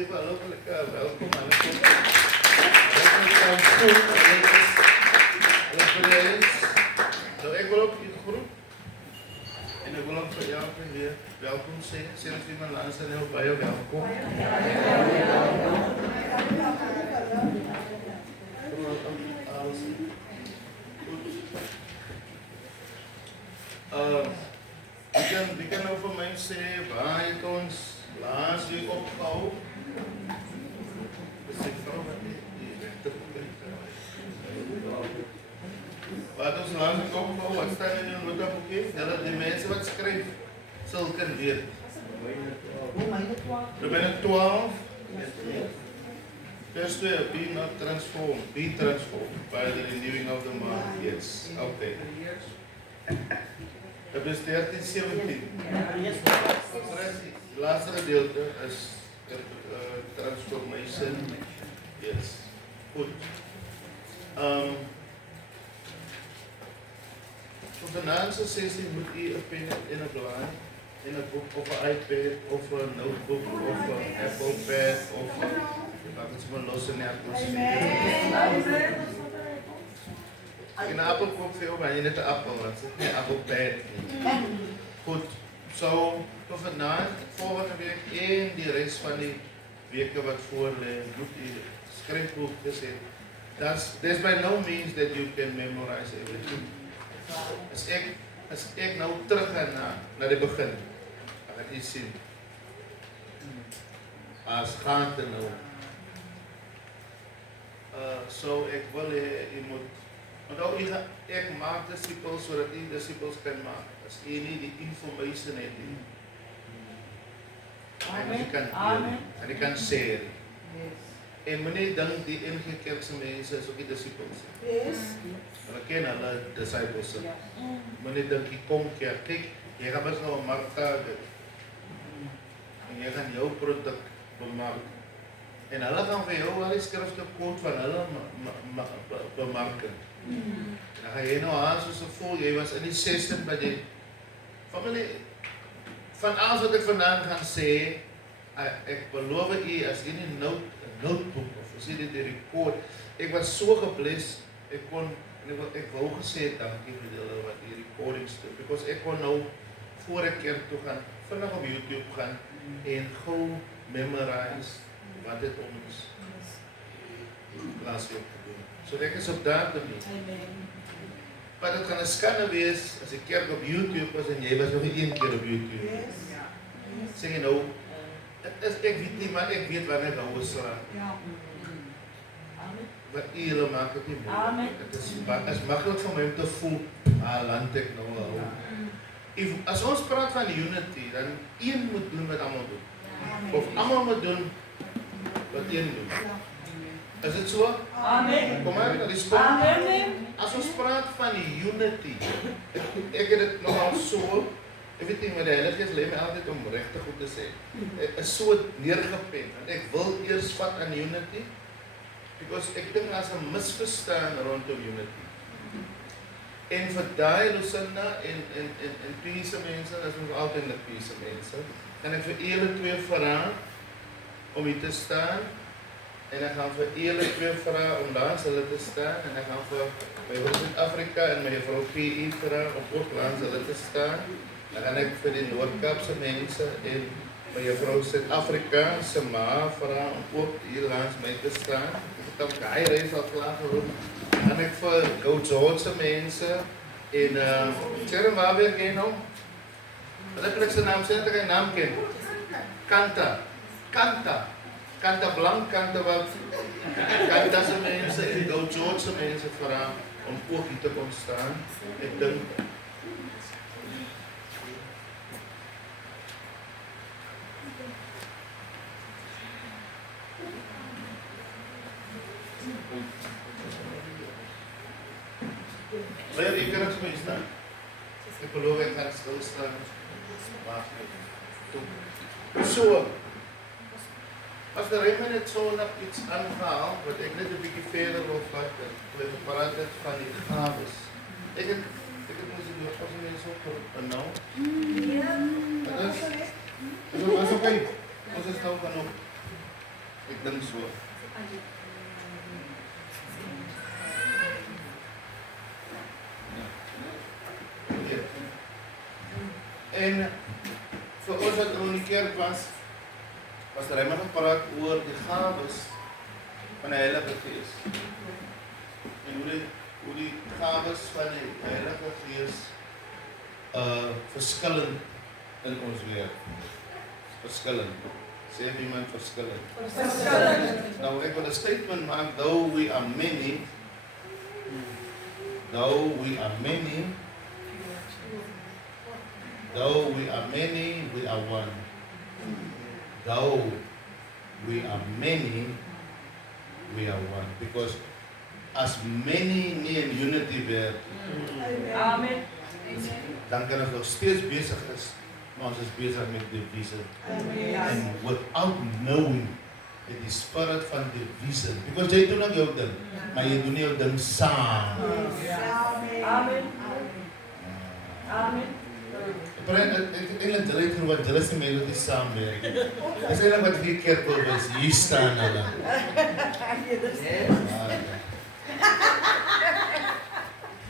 geef hallo vir elkaar. Welkom aan die conference. Nou, ek wil ook u groet. En ek wil ook vir jou weer welkom sê. Sê dat iemand langs en heel baie welkom. Die kan nou vir my sê, waar het ons laas week opgehou? Wat ons laas week opgehou, wat staan in die notaboekie? Die mense wat skryf, sal kan weet. Romeine 12. Verse 2, be not transformed, be transformed by the renewing of the mind. Yes, okay. Dat is 13:17. Die laaste gedeelte is transformation. Yes. Goed. So vanaand se sessie moet u 'n pen en 'n blaai en 'n boek of 'n iPad of 'n notebook of 'n Apple Pad of wat is maar los in appels. In 'n appel koop vir jou maar nie net 'n appel, want dit is nie 'n Apple Pad nie. Goed. So vir vanaand, volgende week en die res van die weke wat voor lê, moet u skryfboek hê. There's by no means that you can memorize everything. As ek nou terug gaan na die begin, dan gaan jy sien, as gaan te nou. So ek wil hê, jy moet, want ek maak disciples, sodat jy disciples kan maak, as jy nie die information het nie. En jy kan deel, en jy kan share. En moenie dink die enige kerkse mense is ook die disciples. Hulle ken hulle disciples. Moenie dink jy kom kerk, kyk, jy gaan best nou 'n markta doen. En jy gaan jou produk bemark. En hulle gaan vir jou al die skrifte quote van hulle bemarking. En dan gaan jy nou aan soos 'n vol, jy was in die 16 by die familie. Van alles wat ek vandaan gaan sê, ek beloof u, as jy nie notebook of as jy dit record, ek was so gebless, ek wou gesê dankie vir julle wat die recordings doen, because ek kon nou voor ek kerk toe gaan, vinnig op YouTube gaan en gou memorize wat het ons laas week gedoen. So ek is op datum nie. Maar dit gaan 'n skande wees as die kerk op YouTube was en jy was nog nie een keer op YouTube. Sê jy nou, ek weet nie, maar ek weet wanneer dit hou slaan. Wat julle maak dit nie moeilik. Dit is maklik vir my om te voel, land ek nou hou. As ons praat van unity, dan een moet doen wat almal doen. Of almal moet doen wat een doen. Is dit so? Amen. Kom maar, respond. Amen. As ons praat van unity, ek het dit nogal so, everything met die Heilige Gees lê my altyd om regtig goed te sê. Ek is so neergepen, want ek wil eers vat aan unity, because ek dink daar is 'n misverstaan rondom unity. En vir daai Lucinda en Peace mense, dat is nog altyd die Peace mense, en ek vir julle twee vra om hier te staan, en ek gaan vir julle twee vra om langs hulle te staan, en ek gaan vir my vrou Suid-Afrika en my vrou PE vra om ook langs hulle te staan. Dan gaan ek vir die Noord-Kaapse mense en my vrou Suid-Afrika se ma vra om ook hier langs my te staan. Ek het op die reis al klaar geroep. Dan gaan ek vir jou George mense en Sharon, waar weer jy nou? Wat heb ek sy naam? Sê dat ek die naam ken. Kanta Blank, Kanta wat Kanta se mense en jou George se mense vra om ook hier te kom staan. Ek dink Leer, jy kan ook mee staan. Ek beloof ek gaan stil staan. Wacht net. So, as die Raymond het so nog iets aangehaal, wat ek net 'n bietjie verder wil vat, toe ek gepraat het van die gawes. Ek het ons die as mense ook nou. Ja. Dit is oké. Ons is nou genoeg. Ek dink so. Ja. En vir ons wat in die kerk was Raymond gepraat oor die gawes van die Heilige Gees. En hoe die gawes van die Heilige Gees verskillend in ons werk. Verskillend. Sê iemand verskillend. Verskillend. Nou ek wil 'n statement maak, though we are many, though we are many, we are one. Though we are many, we are one. Because as many nie in unity werk, Amen. dan kan ons nog steeds besig is, maar ons is besig met divisie. And without knowing it is spirit van divisie. Because jy doen ook jou ding, maar jy doen nie jou ding saam. Amen. Amen. Maar eintlik hulle het wat hulle se melodie saamwerk. Dis eintlik wat die kerk wil wees. Hier staan hulle.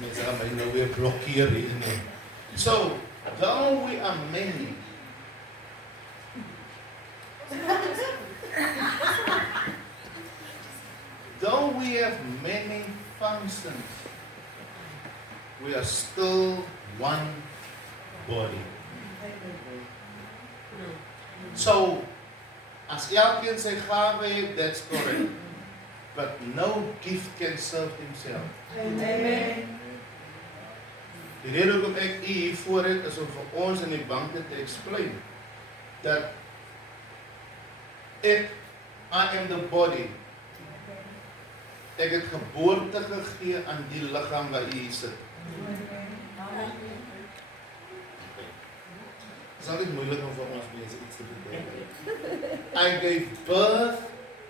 Met sê maar nou weer blokkeer hier. So, though we are many, though we have many functions, we are still one body. So, as elkeen sy gawe het, that's correct. But no gift can serve himself. Amen. Die rede hoekom ek u hier voor het, is om vir ons in die banke te explain dat I am the body. Ek het geboorte gegee aan die liggaam waar u hier sit. Het is altijd moeilijk om vir ons mense iets te bedenken. I gave birth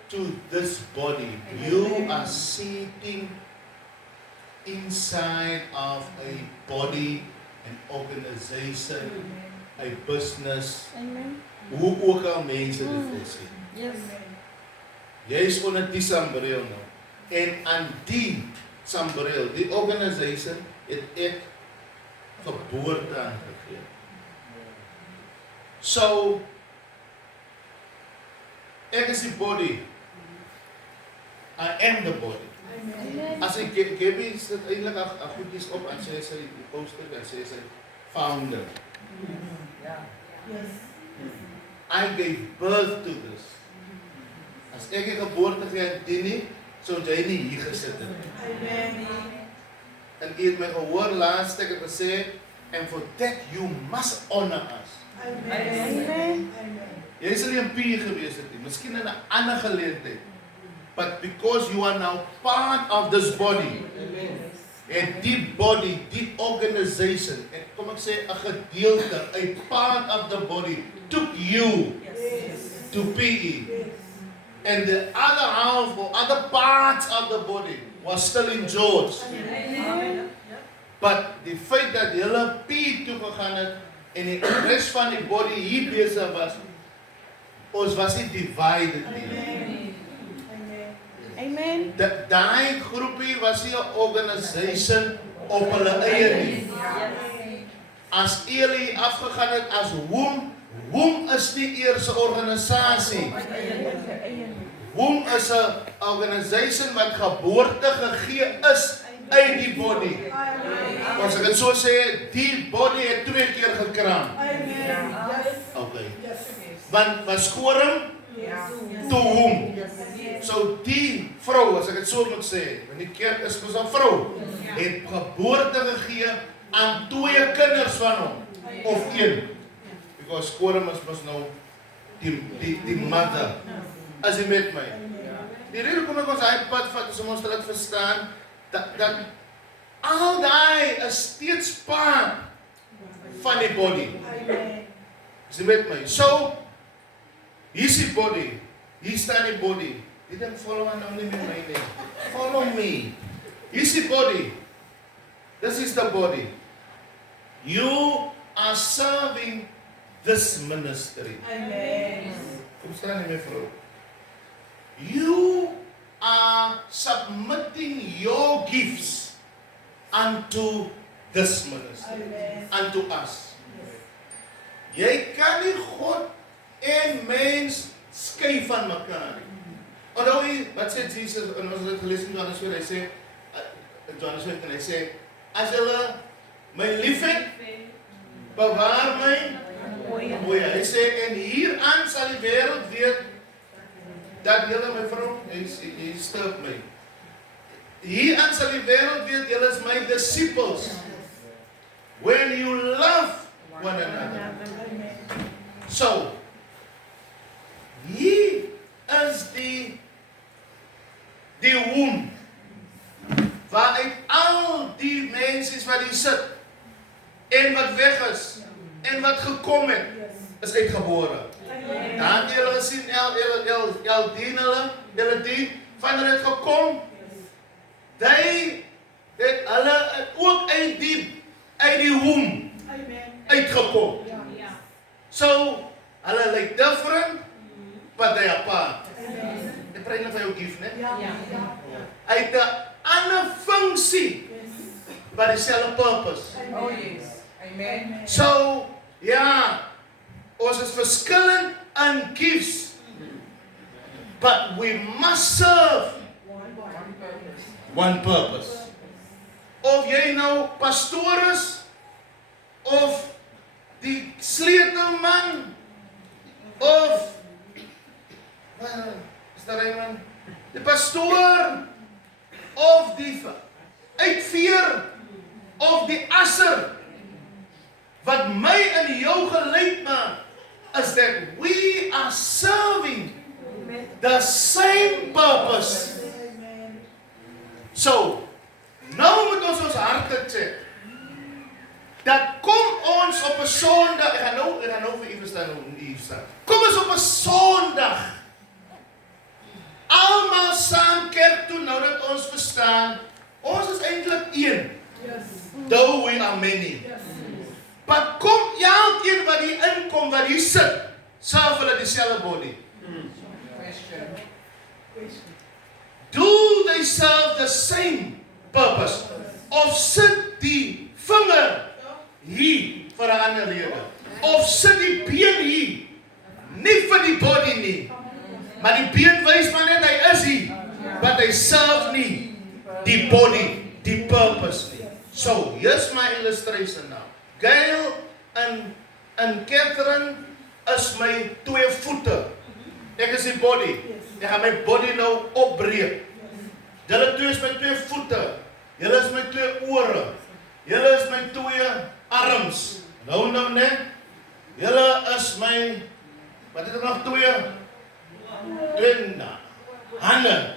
to this body. You are sitting inside of a body, an organization, a business. Amen. Hoe ook al mense dit wil sien. Yes. Jy is onder die sambreel nou. En aan die sambreel, die organization, het ek geboorte aangegee. So, ek is die body. I am the body. Amen. As ek Gabby sit eintlik ag goedjies op en sê sy die poster en sê sy founder. Yes. I gave birth to this. As ek 'n geboorte gee aan Dini, sou jy nie hier gesit het. Amen. En jy het my gehoor laas ek het gesê, and for that you must honor us. Amen. Jy sal nie in P gewees het nie, miskien in 'n ander geleentheid. But because you are now part of this body, and die body, die organization, en kom ek sê 'n gedeelte, a part of the body, took you to PE. And the other half or other parts of the body was still in George. Amen. But die feit dat hulle P toe gegaan het en die res van die body hier besig was, ons was nie divided nie. Amen. Daai groepie was nie 'n organisation op hulle eie nie. As Eli afgegaan het as Womb is die eerste organisasie. Womb is 'n organisation wat geboorte gegee is uit die body. As ek dit so sê, die body het 2 keer gekraam. Okay. Want was Koring toe Womb. So die vrou, as ek dit so moet sê, want die kerk is mos 'n vrou, het geboorte gegee aan 2 kinders van hom of 1. Because Koring is mos nou die mother. As jy met my. Die rede kom ek ons hy pad vat is om ons dit verstaan dat al daai is steeds part van die body. As jy met my. So hier is die body. Hier staan die body. Jy dink follow aan nou nie met my nie. Follow me. Hier is die body. This is the body. You are serving this ministry. Amen. Kom staan nie my vrou. submitting your gifts unto this ministry, unto us. Jy kan nie God en mens skei van mekaar nie. Onthou jy, wat sê Jesus, en ons het gelees in Johannes 4, hy sê, Johannes 4, en hy sê, as julle my liefhet, bewaar my mooie. Hy sê, en hieraan sal die wêreld weet, dat julle my vrou, hy stirp my. Hieraan sal die wêreld weet, julle is my disciples. When you love one another. So, hier is die womb, waaruit al die mense wat hier sit, en wat weg is, en wat gekom het, is uitgebore. Dan het julle gesien, julle dien, van hulle het gekom, hulle het ook uit die womb uitgekom. So, hulle like different, but they are part. Ek praat nie van jou gift, ne? Uit 'n ander funksie, but dieselfde purpose. Oh yes. Amen. So, ja, ons is verskillend in gifts, but we must serve one purpose. Of jy nou pastoor is, of die sleutelman, of is daar iemand? Die pastoor, of die uitveer, of die asser, wat my en jou geleid maak, is that we are serving the same purpose. So, nou moet ons harte check, dat kom ons op 'n Sondag, ek gaan nou vir u verstaan, kom ons op 'n Sondag, almal saam kerk toe, nou dat ons verstaan, ons is eintlik een, though we are many. Maar kom elkeen wat hier inkom, wat hier sit, serve hulle dieselfde body. Do they serve the same purpose? Of sit die vinger hier vir 'n ander rede? Of sit die been hier, nie vir die body nie, maar die been wys maar net hy is hier, but hy serve nie die body, die purpose nie. So, here's my illustration now. Gail en Catherine is my 2 voete. Ek is die body. Ek gaan my body nou opbreek. Julle 2 is my 2 voete. Julle is my 2 ore. Julle is my 2 arms. Nou net. Julle is my, wat het ek nog 2 hande.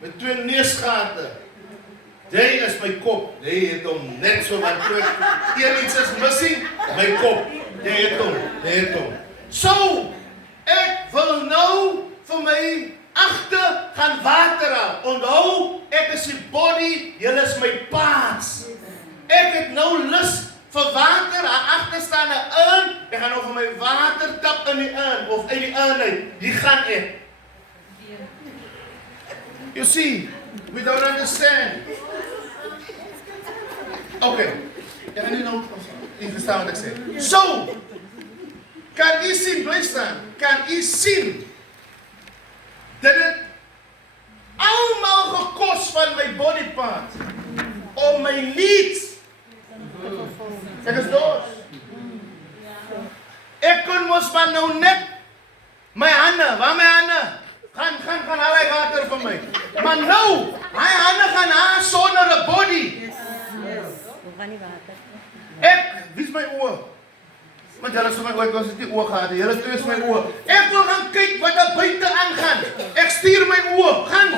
My 2 neusgate. Jy is my kop. Jy het hom net so wat iets is missing, my kop. Jy het hom. So, ek wil nou vir my agter gaan water haal. Onthou, ek is die body, julle is my parts. Ek het nou lus vir water, daar agter staan 'n urn, ek gaan nou vir my water tap in die urn, of uit die urn uit. Hier gaan ek. You see, we don't understand. Okay, ek gaan nie nou verstaan wat ek sê. So, kan u sien, bly staan, kan u sien, dat het almal gekos van my body part, om my needs, ek is doos. Ek kon mos maar nou net, my hande, waar my hande, gaan haal hy water vir my. Maar nou, hy hande gaan haar sonder 'n body. Wie is my oor? Want julle is my oor, ek was nie oor gehad, julle 2 is my oor. Ek wil gaan kyk wat daar buite aangaan. Ek stuur my oor, gaan.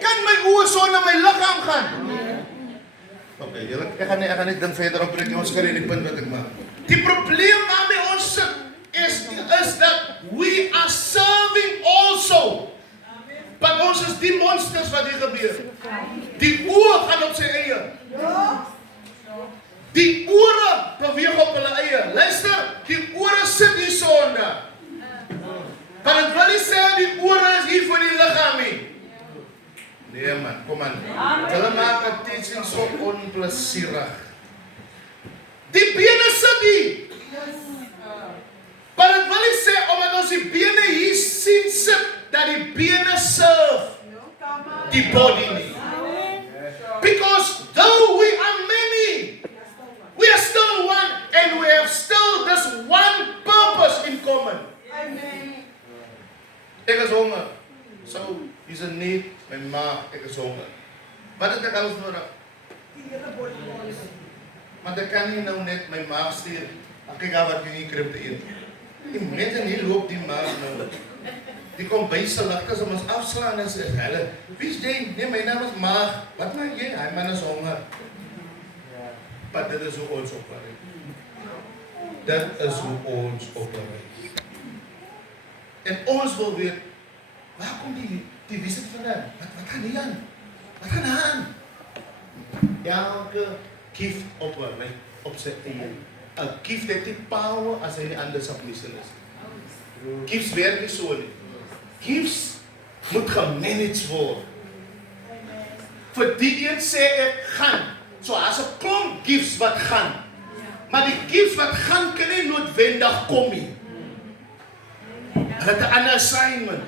Kan my oor sonder my liggaam gaan? Okay, julle, ek gaan net ding verder opbreek, ons kry die punt wat ek maak. Die probleem waarmee ons sit, is that we are serving also. Maar ons is die monsters wat hier gebeur. Die oor gaan op sy eie. Die ore beweeg op hulle eie. Luister, die ore sit hier sonde. Maar dit wil nie sê die ore is hier vir die liggaam nie. Nee man, kom aan. Amen. Hulle maak 'n teaching so onplezierig. Die bene sit hier. Maar dit wil nie sê omdat ons die bene hier sien sit dat die bene serve die body nie. Because though we are many, we are still one and we have still this one purpose in common. Ek is honger. So, dis 'n need, my maag, ek is honger. Wat het ek alles nodig? Want ek kan nie nou net my maag stuur. Kyk wat jy nie kry te eet. Die mense hier loop die maag nou. Die kom by se ligte om ons afslaan en sê hulle, "Wie's jy? Nee, my naam is Maag. Wat maak jy? Hy man is honger." Maar dit is hoe ons opereer. Dit is hoe ons opereer. En ons wil weet, waar kom die visie vandaan? Wat gaan hier aan? Wat gaan aan? Elke gift opereer op sy eie. 'n gift het nie power as hy nie ander submission is. Gifts werk nie so nie. Gifts moet gemanage word. Vir die een sê ek gaan. So as 'n klomp gifts wat gaan. Maar die gifts wat gaan kan nie noodwendig kom nie. Hulle het 'n ander assignment.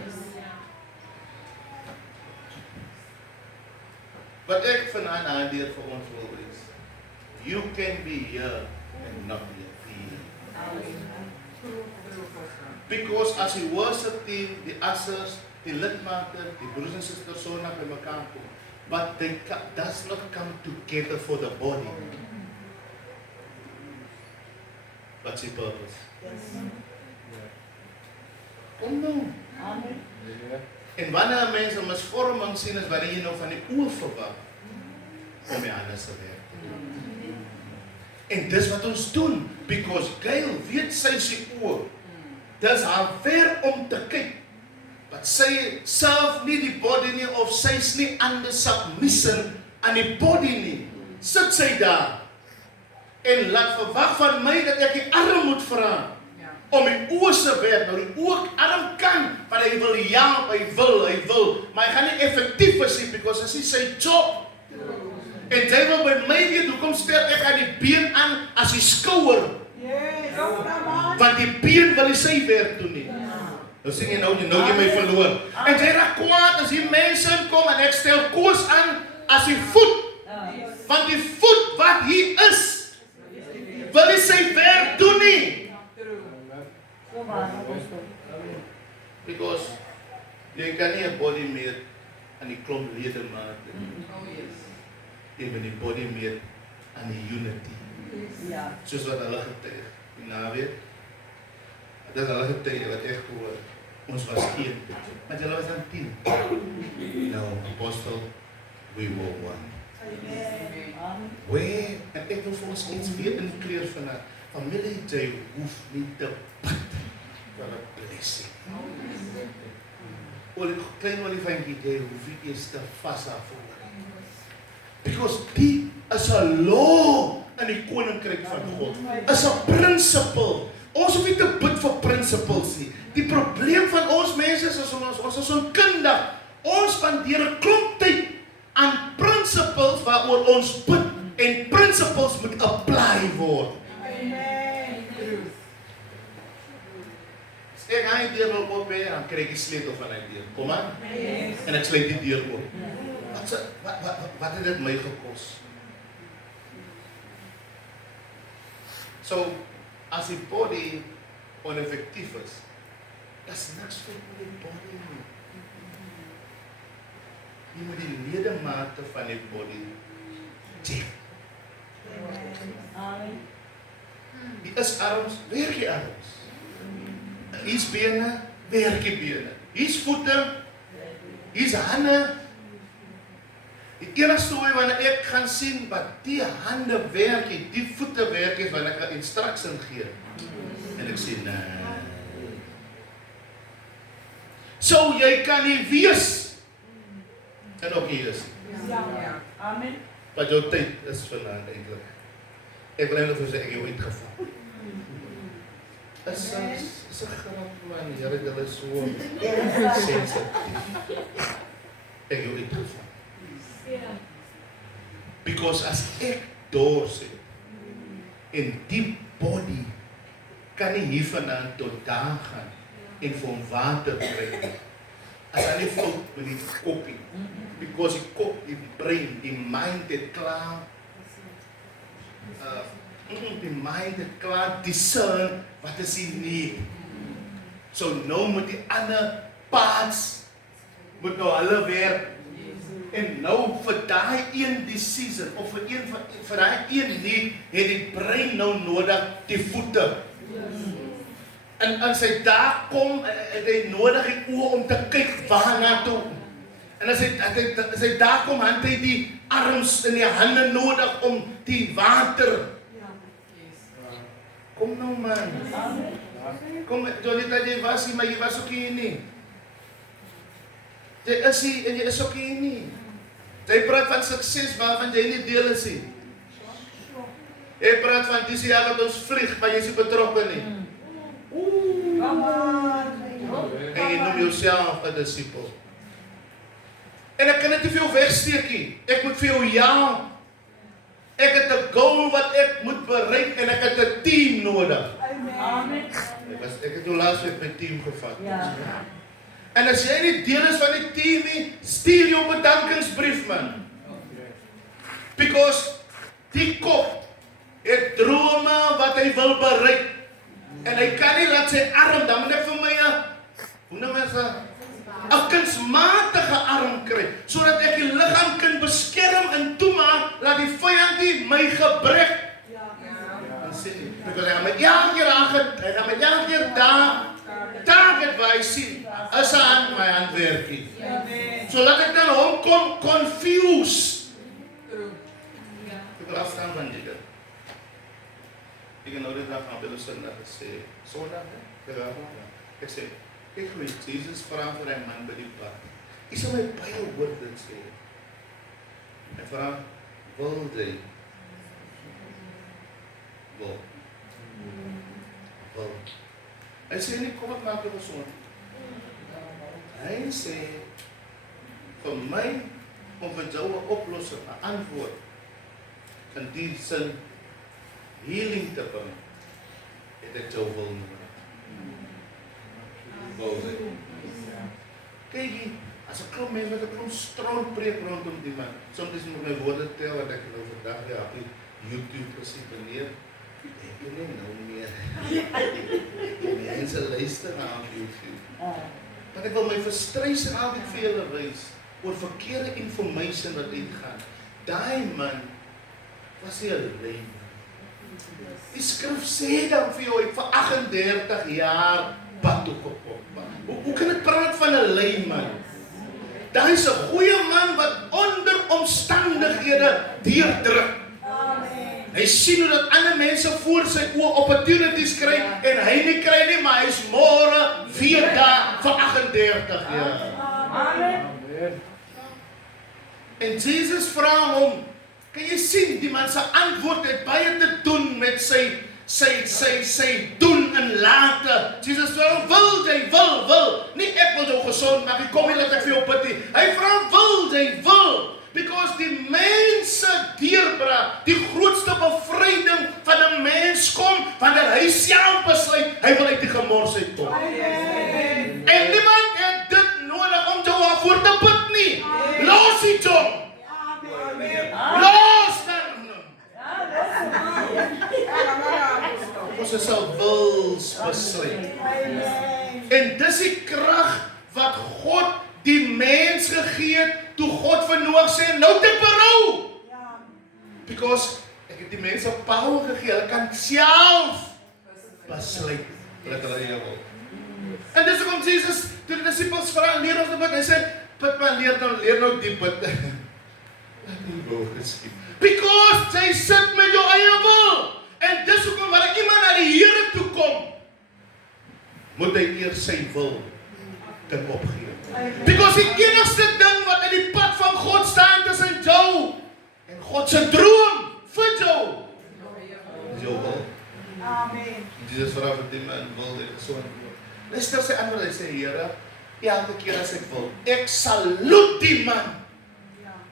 Wat ek vanaand aanleer vir ons wil is, you can be here and not be here. Because as die worship team, die ushers, die lidmate, die broers en susters so na by mekaar kom, but they does not come together for the body. What's the purpose? Kom nou. En wanneer mense misvorming sien is wanneer jy nou van die oë verwag om die ander se werk te doen. En dis wat ons doen, because Gail weet sy se oë. Dis haar ver om te kyk. But sy self nie die body nie of sy's nie under submission aan die body nie. Sit sy daar en laat verwag van my dat ek die arm moet vra om die oë se werk. Nou die oë arm kan, want hy wil help, hy wil, maar hy gaan nie effektief wees nie, because dit is sy job. En jy wil by my weet, hoekom stel ek aan die been aan as die skouer? Want die been wil nie sy werk doen nie. Nou sê jy nou jy my verloor. En jy raak kwaad as die mense kom en ek stel koos aan as die voet. Want die voet wat hier is, wil nie sy werk doen nie. Because jy kan nie 'n body meer aan die klomp lede maak nie. Jy moet die body meer aan die unity. Soos wat hulle getuig. Die naweek. Dit is hulle getuig wat ek gehoor. Ons was 1. Maar julle was dan 10. Nou, apostel, we were one. Where, en ek wil vir ons iets weer in die kleur van haar. Familie, jy hoef nie te bid vir 'n blessing. Klein olifantjie, jy hoef nie eers te vashou vir. Because die is 'n law in die koninkryk van God. Is 'n principle. Ons hoef nie te bid vir principles nie. Die probleem van ons mense is ons is onkundig. Ons spandeer 'n klomp tyd aan principles waaroor ons bid en principles moet apply word. Ek gaan die deur wil oop hê, dan kry ek die sleutel van die deur. Kom aan. En ek sluit die deur oop. Wat het dit my gekos? So, as die body oneffektief is, dis niks vir die body nie. Jy moet die ledemate van die body check. Hier is arms, werk die arms. Hier is bene, werk die bene. Hier is voete, hier is hande. Die enigste hoe wanneer ek gaan sien wat die hande werk, die voete werk is wanneer ek 'n instruksie gee. En ek sê nee. So jy kan nie wees en ook hier is. Amen. Wat jou tyd is vanaand eintlik. Ek wil net vir sê ek het uitgeval. Is 'n grap man, Here, dit is so sensitief. Ek het uitgeval. Because as ek dors het, en die body kan nie hiervandaan tot daar gaan en vir hom water kry. As hy nie fout met die koppie. Because die kop, die brain, die mind het klaar die mind het klaar discern wat is die need. So nou moet die ander parts moet nou hulle werk. En nou vir daai een decision of vir daai een need het die brein nou nodig die voete. En as hy daar kom, het hy nodig die oë om te kyk waarna toe. En as hy daar kom, het hy die arms en die hande nodig om die water. Kom nou man. Kom, toe nie dat jy was nie, maar jy was ook hier nie. Jy is hier en jy is ook hier nie. Jy praat van sukses waarvan jy nie deel is nie. Jy praat van die jaar wat ons vlieg, maar jy is nie betrokke nie. En jy noem jouself 'n disipel. En ek kan dit nie vir jou wegsteek nie. Ek moet vir jou ja. Ek het 'n goal wat ek moet bereik en ek het 'n team nodig. Amen. Ek het nou laasweek my team gevat. Ja. En as jy nie deel is van die team nie, stuur jou bedankingsbrief man. Because die kop het drome wat hy wil bereik. En hy kan nie laat sy arm, dan moet ek vir my hoe noem mens 'n kunsmatige arm kry, sodat ek die liggaam kan beskerm en toemaak, laat die vyand nie my gebruik. Because hy gaan met elke keer hy gaan met elke keer daar target waar hy sien, is aan my handwerkie. So laat ek dan hom kon confuse. Ek wil afstaan van dit. Ek het nou dit dag aan Bille Sondag gesê, Sondag, ek sê, kyk hoe Jesus vra vir die man by die pad. Hy sal my baie hoor dit sê. Hy vra, wil jy? Wil. Hy sê nie, kom ek maak jou gesond. Hy sê, vir my, om vir jou 'n oplossing, 'n antwoord, in die sin, healing te bring, het ek jou wil nodig. Wil jy? Kyk, as 'n klomp mense met 'n klomp stront preek rondom die man, soms moet my woorde tel, wat ek nou vandag op die YouTube gesien meneer, ek weet nie nou meer. Die mense luister na YouTube. Maar ek wil my frustration altyd vir julle wys, oor verkeerde information wat uitgaan. Daai man, was nie 'n lyn. Die skrif sê dan vir jou, vir 38 jaar pad toe gekom. Hoe kan ek praat van 'n lyn man? Daar is 'n goeie man wat onder omstandighede deurdruk. Hy sien hoe dat ander mense voor sy oë opportunities kry en hy nie kry nie, maar hy is môre weer daar vir 38 jaar. Amen. En Jesus vra hom, kan jy sien, die man se antwoord het baie te doen met sy doen en late. Jesus vra hom, wil. Nie ek wil jou gesond maak, ek kom nie dat ek vir jou bid nie. Hy vra, wil. Because die mense deurbraak, die grootste bevryding van 'n mens kom, wanneer hy self besluit, hy wil uit die gemors uitkom. En niemand het dit nodig om jou waarvoor te bid nie. Los die jong. Los dan. Ons sal wils besluit. En dis die krag wat God die mens gegee het, toe God vir Noag sê, nou te berou. Because ek het die mense power gegee, hulle kan self besluit wat hulle wil. En dis hoekom Jesus toe die disippels vra, leer ons bid, hy sê, bid maar leer nou die bid. Because jy sit met jou eie wil. En dis hoekom wanneer iemand na die Here toe kom, moet hy eers sy wil kan opgee. Because die enigste ding wat in die pad van God staan tussen jou en God se droom vir jou is jou wil. Amen. Jesus vra vir die man, wil jy gesond word? Luister sy antwoord, hy sê, Here, elke keer as ek wil, ek sal loop die man.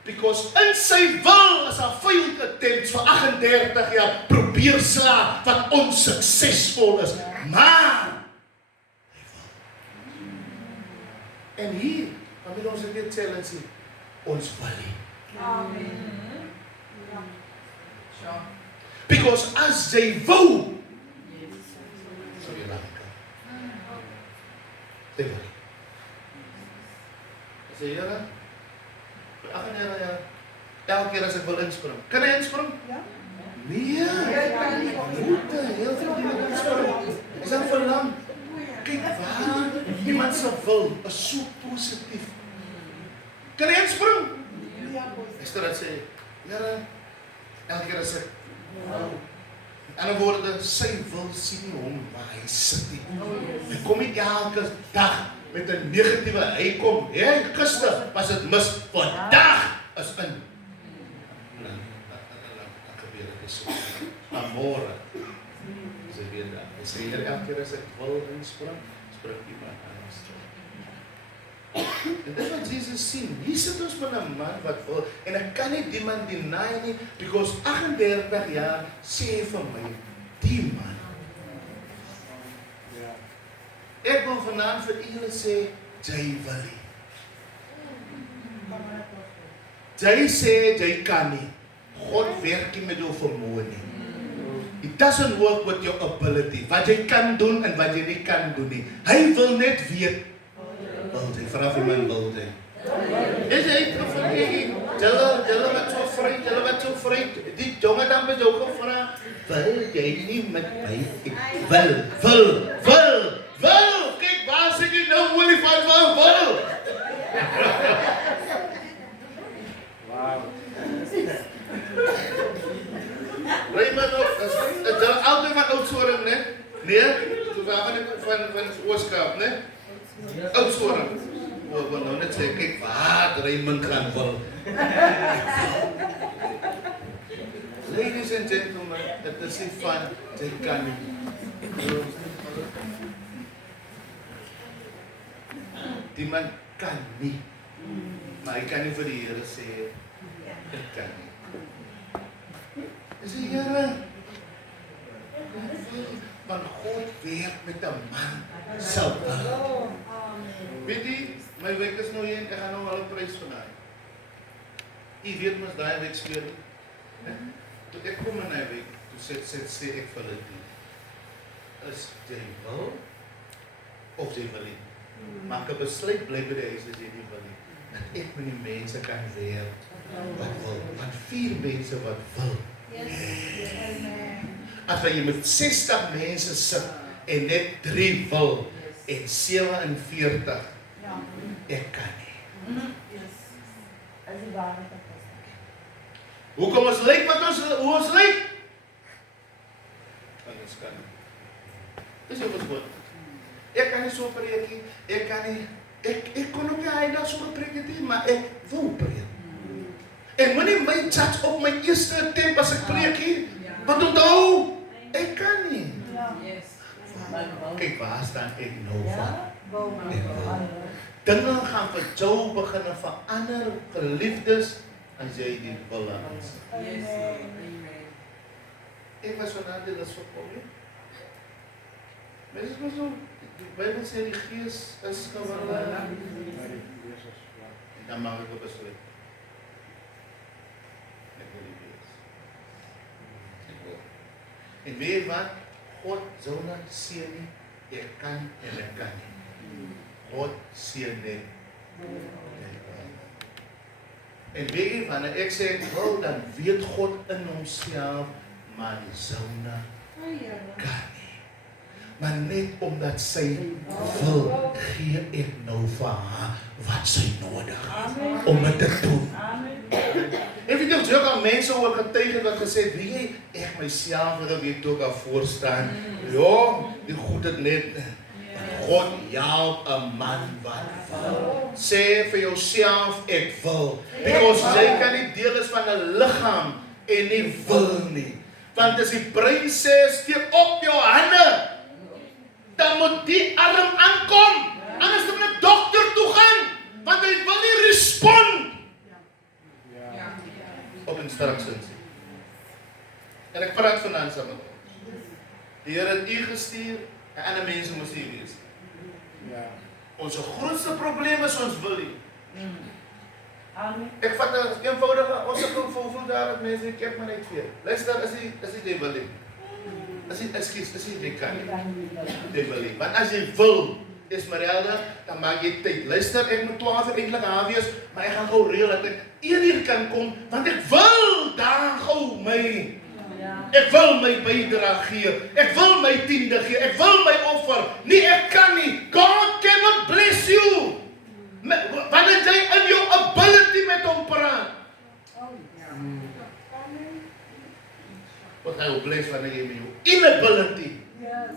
Because in sy wil is haar vyand attempts vir 38 jaar probeer sla wat onsuksesvol is. Maar en hier, dan moet ons dit net challenge sien. Ons wil nie. Amen. Sure. Because as jy wou, sal jy laat kan. Jy wil nie. Sê Here, ag Here, ja. Elke keer as ek wil inspring, kan hy inspring? Ja. Nee. Voete, heel veel dinge inspring. Is dan verlam. Kyk waar, iemand se wil is so positief. Kan hy inspring? Ek sê dat sê, Here, elke keer as ek in ander woorde, sy wil sien nie hom waar hy sit nie. Hy kom nie elke dag met 'n negatiewe, hy kom, gister was dit mis, vandag is in. Dan gebeur dit so. Maar môre is dit weer daar. Hy sê, Here, elke keer as ek wil inspring, spring iemand anders. En dit wat Jesus sien, hier sit ons met 'n man wat wil, en ek kan nie die man deny nie, because 38 jaar sê vir my, die man. Ek wil vanaand vir julle sê, jy wil nie. Jy sê, jy kan nie. God werk nie met jou vermoë nie. It doesn't work with your ability. Wat jy kan doen en wat jy nie kan doen nie. Hy wil net weet, wil jy, vanaf die man wil jy. Is jy gevraag? Julle wat so vry, die jonge dan met jou gevra, wil jy nie met my? Ek wil. Kyk, waar sê jy nou olifant van wil? Raymond ook, is daar altyd van Oudtshoorn, né? Nee? Toe van Ooskaap, né? Oudtshoorn. O, wat nou net sê, kyk waar Raymond gaan wil. Ladies and gentlemen, dit is nie van, jy kan nie. Die man kan nie. Maar hy kan nie vir die Here sê, ek kan nie. Hy sê, Here, want God werk met 'n man se wil. Weet jy, my week is nou hier en ek gaan nou al 'n prys vandag. Jy weet mos daai week speel nie. Toe ek kom in daai week, toe sê ek vir hulle die, is jy wil of jy wil nie. Maak 'n besluit, bly by die huis as jy nie wil nie. Dat ek met die mense kan weer wat wil. Want 4 mense wat wil. As jy met 60 mense sit en net 3 wil en 47, ek kan nie. Hoekom ons lyk hoe ons lyk? Want ons kan nie. Dis hoe ons moet. Ek kan nie so preek nie, ek kan nie, ek kon ook nie heidag so preek nie, maar ek wil preek. En moenie my judge op my eerste attempt as ek preek nie, want onthou, ek kan nie. Kyk, waar staan ek nou van? Dinge gaan vir jou begin verander, geliefdes, as jy die wil aan. Ek was vanavond in dat gekom nie. Mense is so, die Bybel sê die Gees is gewillig. En dan maak ek 'n besluit. Ek wil nie wees. Ek wil. En weet wat? God sou net sê nie, ek kan en ek kan nie. God sê net. En weet jy, wanneer ek sê ek wil, dan weet God in homself, maar die Zouna kan nie. Maar net omdat sy wil, gee ek nou vir haar wat sy nodig het om dit te doen. En weet jy, ons ook al mense oor getuig het wat gesê het, weet jy, ek myself weet ook al voorstaan, ja, die goed het net, God help 'n man wat wil. Sê vir jouself, ek wil. Because jy kan nie deel is van 'n liggaam en nie wil nie. Want as die brein sê, steek op jou hande, dan moet die arm aankom. Anders moet 'n dokter toe gaan, want hy wil nie respond. instructions nie. En ek praat vanaand saam met ons. Die Here het u gestuur, en ander mense moes hier wees. Ja. Ons grootste probleem is ons wil nie. Amen. Ek vat 'n eenvoudige, ons het hoeveel daar dat mense die kerk maar net vir. Luister, as jy wil nie. As jy kan nie. Jy wil nie. Want as jy wil, Esmeralda, dan maak jy tyd. Luister, ek moet 12 uur eintlik daar wees, maar ek gaan gou reël dat ek 1 uur kan kom, want ek wil daar gou my. Ek wil my bydrae gee. Ek wil my tiende gee. Ek wil my offer. Nee, ek kan nie. God cannot bless you. Wanneer jy in jou ability met hom praat. Wat hy wil bless wanneer jy met jou inability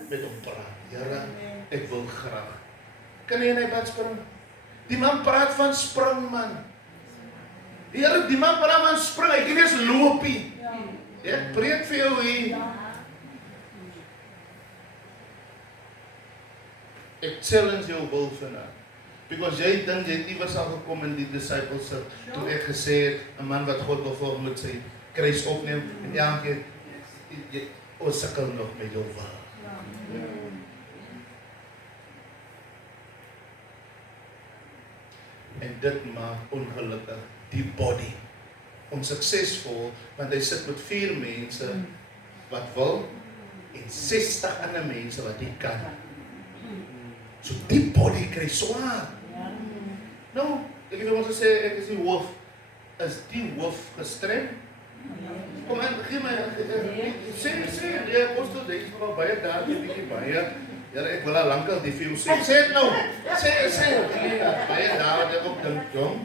met hom praat. Here, ek wil graag. Kan jy net wat spring? Die man praat van spring, man. Here, die man praat van spring. Hy kan nie eens loopie. Ek preek vir jou hier. Ek challenge jou wil vanaand. Because jy dink jy het iewers al gekom in die disciples se toe ek gesê het 'n man wat God wil volg moet sy kruis opneem en elke keer ons sukkel nog met jou wil. En dit maak ongelukkig die body onsuksesvol, want hy sit met 4 mense wat wil en 60 ander mense wat nie kan. So die body kry swaar. Nou, ek het ons gesê ek is die hoof. Is die hoof gestrem? Kom aan, gee my sê die apostel dink vir al baie daar bietjie baie. Here, ek wil al lankal die vir jou sê. Sê dit nou. Sê baie daar wat ek op dink, jong.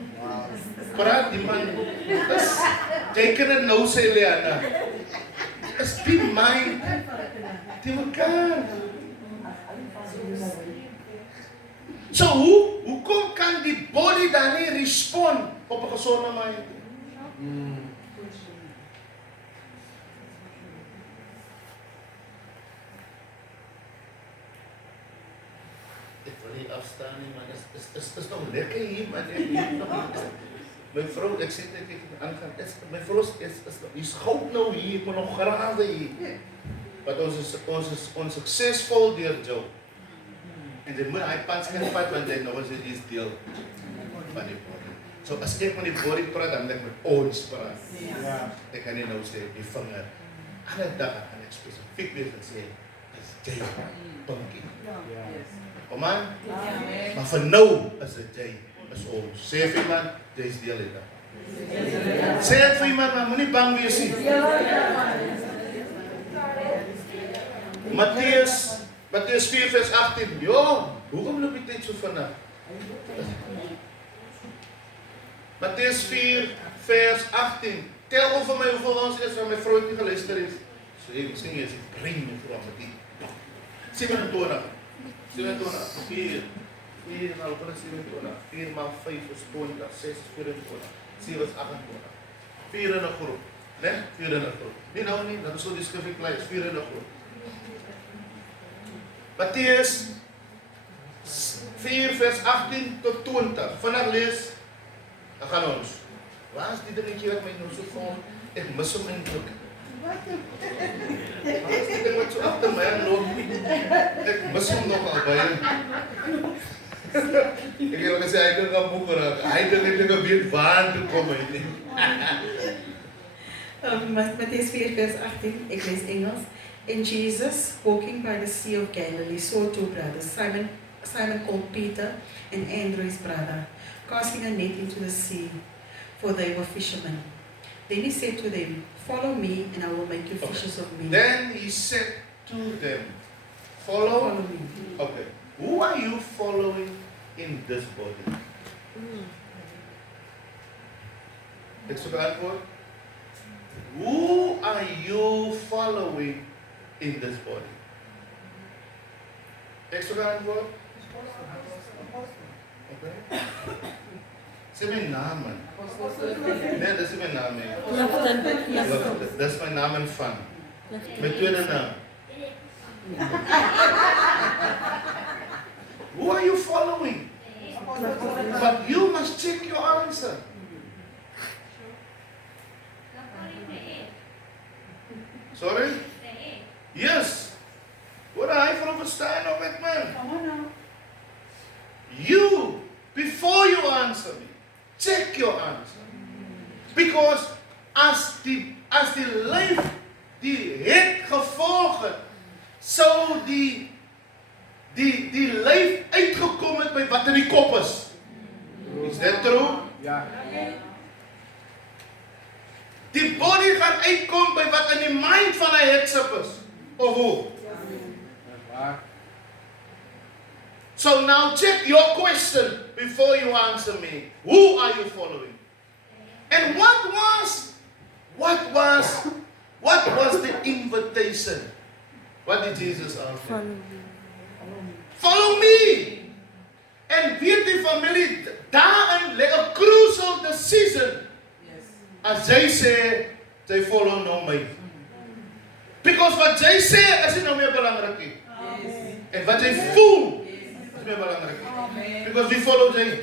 Praat die man. Jy kan dit nou sê, Leana. Is die mind die mekaar. So hoekom kan die body dan nie respond op 'n gesonde mind? Ek wil nie afstaan nie, maar is nog lekker hier, maar ek nog my vrou, ek sê net ek aangaan. My vrou is goud nou hier, ek moet nog grawe hier. Want ons is onsuksesvol deur jou. En jy moet hy pad kan vat want jy nog as dit is deel van die body. So as ek met die body praat, dan ek met ons praat. Ja. Ek kan nie nou sê die vinger. Alle dag kan ek spesifiek weer sê is jy pinkie. Ja. Kom aan. Maar vir nou is dit jy is ons. Sê vir iemand, jy is deel hiervan. Sê dit vir iemand, maar moenie bang wees nie. Matteus 4 vers 18. Ja, hoekom loop die tyd so vinnig? Matteus 4 vers 18. Tel of vir my hoeveel ons is van my vrou het nie geluister het. So jy miskien jy is brein my vrou met die 27. 4 maal 27. 4 maal 5 is 20. 6 is 24. 7 is 28. 4 in 'n groep. Né? 4 in 'n groep. Nie nou nie, dat is so die skrif klei, 4 in 'n groep. Matteus 4 vers 18 tot 20. Vanaf lees, dan gaan ons. Waar is die dingetjie wat my nou so vorm? Ek mis hom eintlik. Waar is die ding wat so agter my aanloop? Ek mis hom nog al baie. Ek het al gesê hy kan gaan boek raak. Hy het net weet waar toe kom hy nie. Matthew 4 vers 18, ek lees Engels. And Jesus, walking by the Sea of Galilee, saw 2 brothers, Simon called Peter and Andrew his brother, casting a net into the sea, for they were fishermen. Then he said to them, follow me and I will make you fishers of men. Then he said to them, follow me. Okay. Who are you following in this body? Ek soek 'n antwoord. Who are you following in this body? Ek soek 'n antwoord. Okay. Sê my naam man. Nee, dis nie my naam nie. Dis my naam en van. My tweede naam. Who are you following? But you must check your answer. answer me. Check your answer. Because as die lyf die het gevolg het, sou die lyf uitgekom het by wat in die kop is. Is that true? Ja. Die body gaan uitkom by wat in die mind van 'n headship is. Of hoe? Waar? So now check your question before you answer me. Who are you following? And what was the invitation? What did Jesus answer? Follow me. En weet die familie, daarin lê 'n crucial decision. As jy sê, jy follow nou my. Because wat jy sê is nie nou meer belangrik nie. En wat jy voel is meer belangrik nie. Because wie follow jy?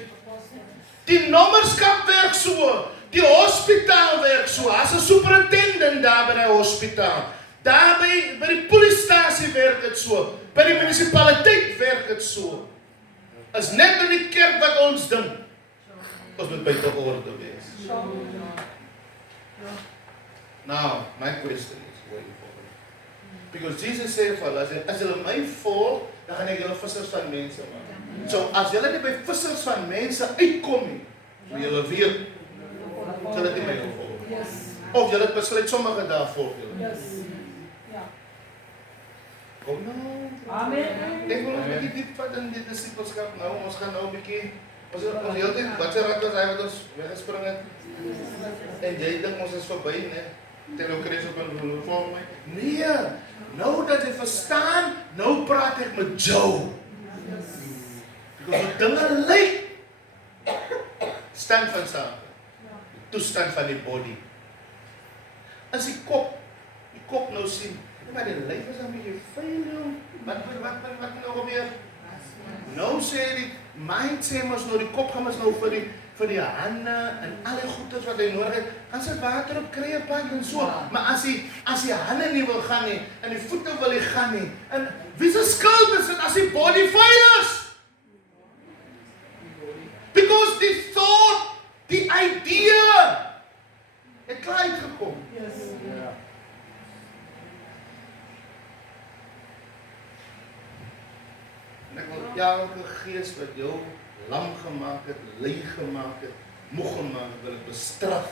Die nommerskap werk so. Die hospitaal werk so. As 'n superintendent daar by die hospitaal. Daar by die polisiestasie werk dit so. By die munisipaliteit werk dit so. Is net in die kerk wat ons dink. Ons moet buite orde wees. Now, my question is, where you follow? Because Jesus said vir hulle, as julle my volg, dan gaan ek julle vissers van mense maak. So, as julle nie by vissers van mense uitkom nie, moet julle weet, julle nie my volg. Of julle het besluit sommige dae volg julle. Kom nou. Amen. Ek wil ons 'n bietjie diep vat in die disipelskap nou. Ons gaan nou 'n bietjie ons heeltyd wat se raad was hy wat ons weggespring het. En jy dink ons is verby, né? Terwyl Christus op 'n rol vir my. Nee. Nou dat jy verstaan, nou praat ek met jou. Because die dinge lyk stand van sake. Die toestand van die body. As die kop nou sien, maar die lyf is 'n bietjie vuil. Wat nou gebeur? Nou sê die mind sê mos nou die kop gaan mos nou vir die hande en al die goeders wat hy nodig het. Gaan sy water op kry 'n pad en so. Maar as die hande nie wil gaan nie en die voete wil nie gaan nie. En wie se skuld is dit as die body vuil is? Because the thought, die idea het klaar uitgekom. En ek wil elke gees wat jou lam gemaak het, leeg gemaak het, moeg gemaak het, wil ek bestraf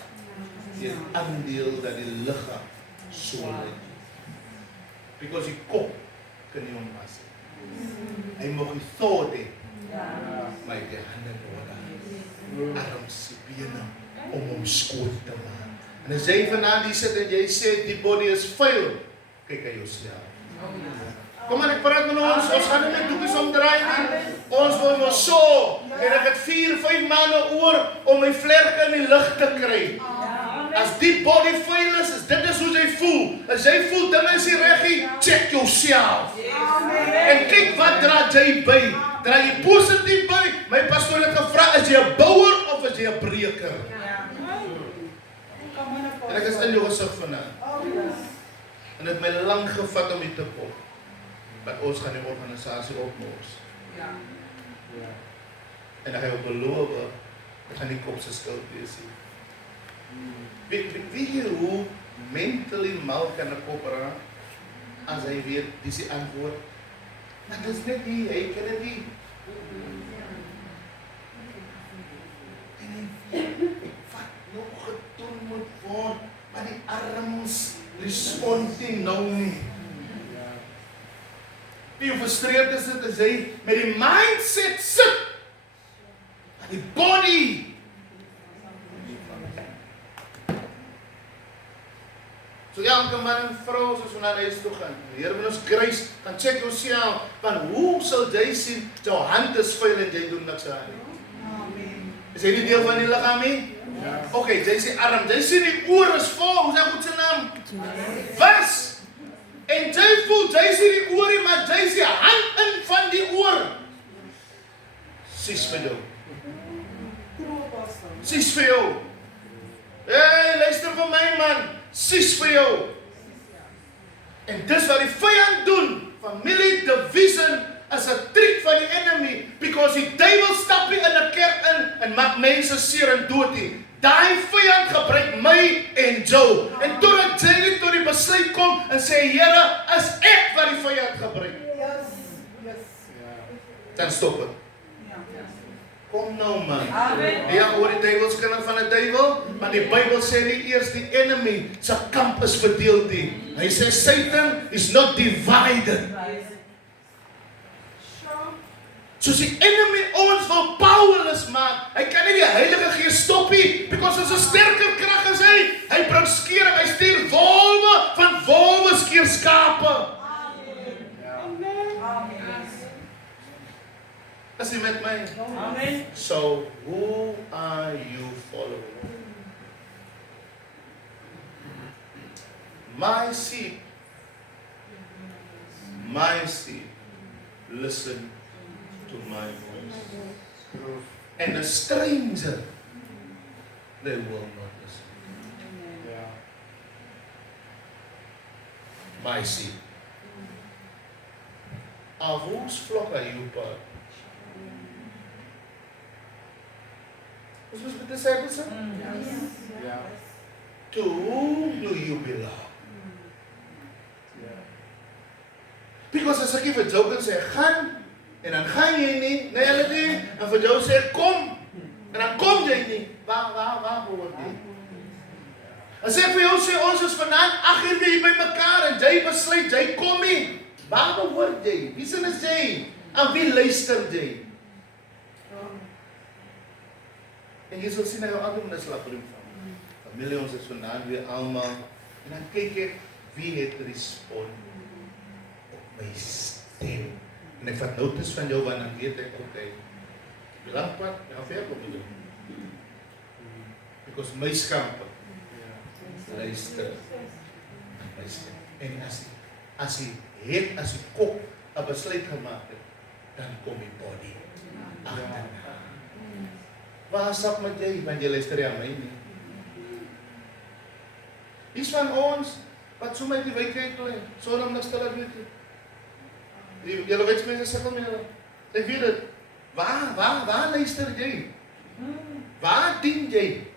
die aandeel dat die liggaam so lyk. Because die kop kan nie omwas nie. Hy mag die thought hê, maar die hande nodig, arms, bene, om hom skoon te maak. En as jy vanaand hier sit en jy sê die body is vuil, kyk aan jouself. Kom maar, ek praat met ons gaan nie met doekies omdraai nie. Ons wil maar so, en ek het 4-5 maande oor om my vlerke in die lig te kry. As die body vuil is dit is hoe jy voel. As jy voel dinge is nie reg nie, check yourself. En kyk wat dra jy by. Dra jy positief by? My pastoor het gevra, is jy 'n bouer of is jy 'n breker? En ek is in jou gesig vanaand. En het my lang gevat om dit te kom. Maar ons gaan die organisasie opmors. En ek gaan beloof, ek gaan nie kop se skuld wees nie. Weet jy hoe mentally mal kan 'n kop raak as hy weet dis die antwoord? Dit is net nie, hy kan dit nie. En hy weet wat nog gedoen moet word, maar die arms respond nie nou nie. Wie frustreerd is dit as hy met die mindset sit, maar die body so elke man en vrou soos ons na huis toe gaan. Die Here wil ons grace, gaan check jouself, van hoe sal jy sien, jou hand is vuil en jy doen niks aan nie. Is jy nie deel van die liggaam nie? Ok, jy sê arm, jy sê die oor is vol, hoe is dat goed sy naam? Was! En jy voel, jy sê die oor, maar jy sê hand in van die oor. Sies vir jou. Sies vir jou. Hey, luister vir my man. Sies vir jou. En dis wat die vyand doen. Familie division as 'n trick van die enemy, because die duiwel stap nie in 'n kerk in en maak mense seer en dood nie. Daai vyand gebruik my en Joe. En totdat jy net tot die besluit kom en sê, Here, as ek wat die vyand gebruik, dan stop dit. Kom nou man. Amen. Ja, hoor die duiwelskinder van 'n duiwel, maar die Bybel sê nie eers die enemy se kamp is verdeel nie. Hy sê Satan is not divided. Soos die enemy ons wil powerless maak, hy kan nie die Heilige Gees stop nie, because hy's 'n sterker krag as hy. Hy bring skering, hy stuur wolwe, van wolwe skeer skape. Is jy met my? Amen. So, who are you following? My sheep, listen to my voice. And a stranger, they will not listen. My sheep. Of whose flock are you part? This was the disciples said. To whom do you belong? Because as ek vir Joe kan sê, gaan, en dan gaan jy nie, nee hulle nie, en vir Joe sê, kom, en dan kom jy nie, waar behoort jy? As ek vir jou sê, ons is vanaand 8 uur hier by mekaar, en jy besluit, jy kom nie, waar behoort jy? Wie sin is jy? Aan wie luister jy? En jy sal sien na jou ander slaaproom van. Familie, ons is vanaand weer almal. En dan kyk ek, wie het respond op my stem. En ek vat notas van jou, want dan weet ek, okay, die langpad, ek gaan ver kom jy doen. Because my skampe, luister, my stem. En as die kop een besluit gemaakt het, dan kom die body achterna. Waar sap met jy, want jy luister jy aan my nie. Iets van ons, wat so met die wijkheid toe, so dan niks te laat weet jy. Julle wijksmense sikkel met julle. Ek weet het, waar luister jy? Waar dien jy?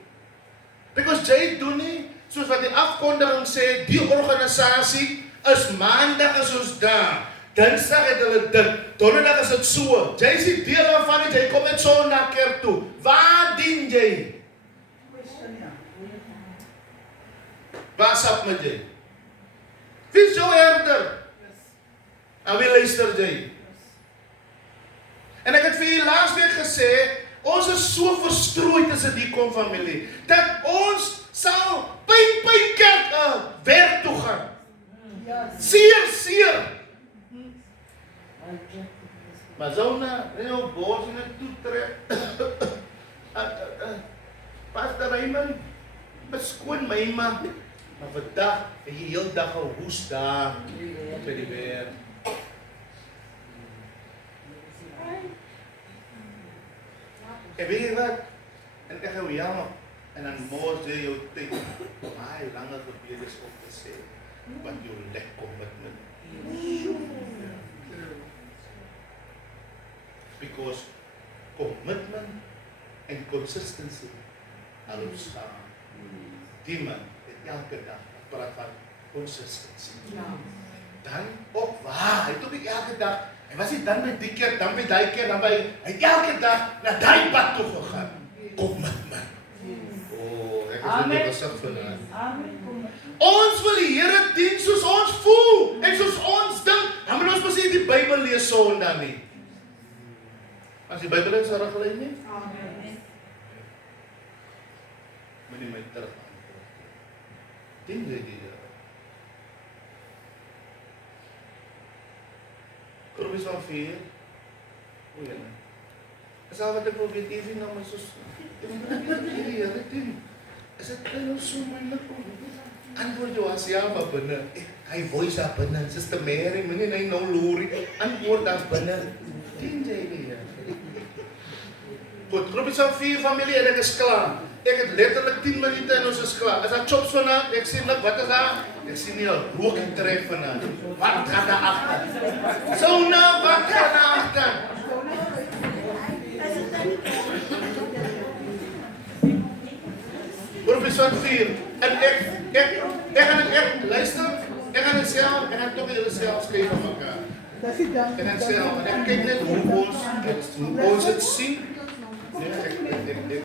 Because jy doen nie, soos wat die afkondiging sê, die organisasie is maandag is ons daar. Dinsdag het hulle dit, donderdag is het so. Jy is die deel daarvan en jy kom net so na kerk toe. Waar dien jy? Waar sap met jy? Wie is jou herder? En wie luister jy? En ek het vir jy laas week gesê, ons is so verstrooid as die kom familie, dat ons sal pyn kerk werk toe gaan. Seer. Maar zo na jou bors in het toetrek. Pastor Raymond, beskoon my maar. Maar vandag het jy heel dag al hoes daar by die werk. En weet jy wat? En ek hou jammer. En dan mors jy jou tyd. Maar hy langer probeer is om te sê, wat jou lek commitment. Because commitment and consistency alom staan. Die man het elke dag praat van consistency. Dan op waar, hy het ook nie elke dag, hy was nie dan by die keer, dan by die keer, dan by, hy het elke dag na die pad toe gegaan. Commitment. Oh, ek is net gesig vanavond. Ons wil die Here dien soos ons voel en soos ons dink. Dan moet ons mos nie die Bybel lees Sondag nie. As die Bybel is riglyn nie. Amen. Moenie my terug antwoord. Dien jy die Here? Krobies van 4. O Here. Is al wat ek wil weet, even nou my soos, ek moet die Here dien. Is dit nou so moeilik om? Antwoord jou as ja, maar binne. Hy voice daar binne. Sister Mary, moenie nou nou loerie. Antwoord daar binne. Dien jy die Here? Goed, groepies van 4 familie en ek is klaar. Ek het letterlik 10 minute en ons is klaar. As ek chops vanavond, ek sien net, wat is daar? Ek sien nie al rook en trek vanavond. Wat gaan daar achter? So nou, wat gaan daar dan? Professor 4. En ek gaan ek luister. Ek gaan dit self en dan tog julle self skryf van mekaar. En dan self en ek kyk net hoe ons dit sien. Nee, ek